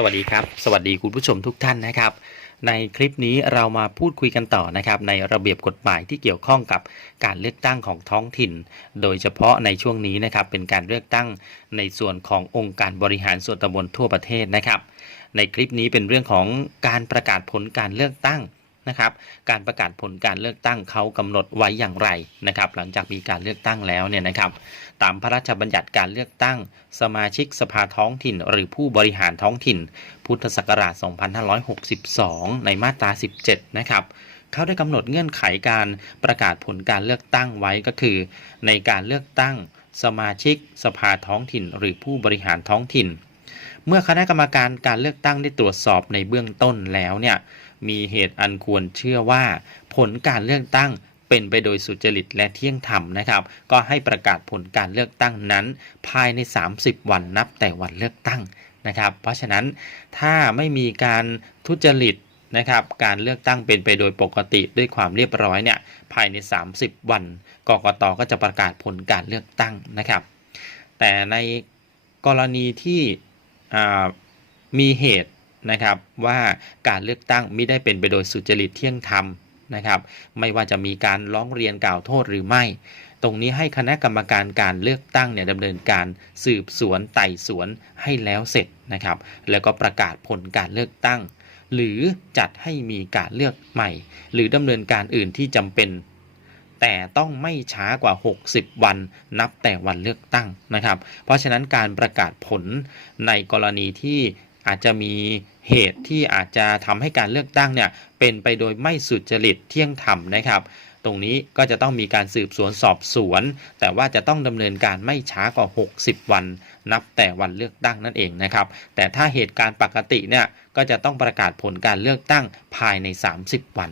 สวัสดีครับ สวัสดีคุณผู้ชมทุกท่านนะครับ ในคลิปนี้เรามาพูดคุยกันต่อนะครับในระเบียบกฎหมายที่เกี่ยวข้องกับการเลือกตั้งของท้องถิ่น โดยเฉพาะในช่วงนี้นะครับเป็นการเลือกตั้งในส่วนขององค์การบริหารส่วนตำบลทั่วประเทศนะครับ ในคลิปนี้เป็นเรื่องของการประกาศผลการเลือกตั้ง นะครับ การประกาศผลการเลือกตั้งเขากำหนดไว้อย่างไรนะครับ หลังจากมีการเลือกตั้งแล้วเนี่ยนะครับ ตามพระราชบัญญัติการเลือกตั้ง สมาชิกสภาท้องถิ่น หรือผู้บริหารท้องถิ่น พุทธศักราช 2562 ในมาตรา 17 นะครับเขาได้กำหนดเงื่อนไขการประกาศผลการเลือกตั้งไว้ก็คือ ในการเลือกตั้ง สมาชิก สภาท้องถิ่น หรือผู้บริหารท้องถิ่น เมื่อคณะกรรมการการเลือกตั้งได้ตรวจสอบในเบื้องต้นแล้วเนี่ยมีเหตุอันควรเชื่อว่า ผลการเลือกตั้งเป็นไปโดยสุจริตและเที่ยงธรรมนะครับ ก็ให้ประกาศผลการเลือกตั้งนั้น ภายใน 30 วันนับแต่วันเลือกตั้งนะครับ เพราะฉะนั้นถ้าไม่มีการทุจริตนะครับ การเลือกตั้งเป็นไปโดยปกติด้วยความเรียบร้อยเนี่ยภายใน 30 วันกกตก็จะประกาศผลการเลือกตั้งนะครับ แต่ในกรณีที่ มีเหตุนะครับว่าการเลือกตั้งไม่ได้เป็นไปโดยสุจริตเที่ยงธรรมนะครับไม่ว่าจะมีการร้องเรียนกล่าวโทษหรือไม่ ตรงนี้ให้คณะกรรมการการเลือกตั้งเนี่ยดำเนินการสืบสวนไต่สวนให้แล้วเสร็จนะครับแล้วก็ประกาศผลการเลือกตั้ง หรือจัดให้มีการเลือกใหม่ หรือดำเนินการอื่นที่จำเป็น แต่ต้องไม่ช้ากว่า 60 วันนับแต่วันเลือกตั้งนะครับ เพราะฉะนั้นการประกาศผลในกรณีที่อาจจะมีเหตุที่อาจจะทำให้การเลือกตั้งเนี่ยเป็นไปโดยไม่สุจริตเที่ยงธรรมนะครับ ตรงนี้ก็จะต้องมีการสืบสวนสอบสวน แต่ว่าจะต้องดำเนินการไม่ช้ากว่า 60 วัน นับแต่วันเลือกตั้งนั่นเองนะครับ แต่ถ้าเหตุการณ์ปกติเนี่ยก็จะต้องประกาศผลการเลือกตั้งภายใน 30 วัน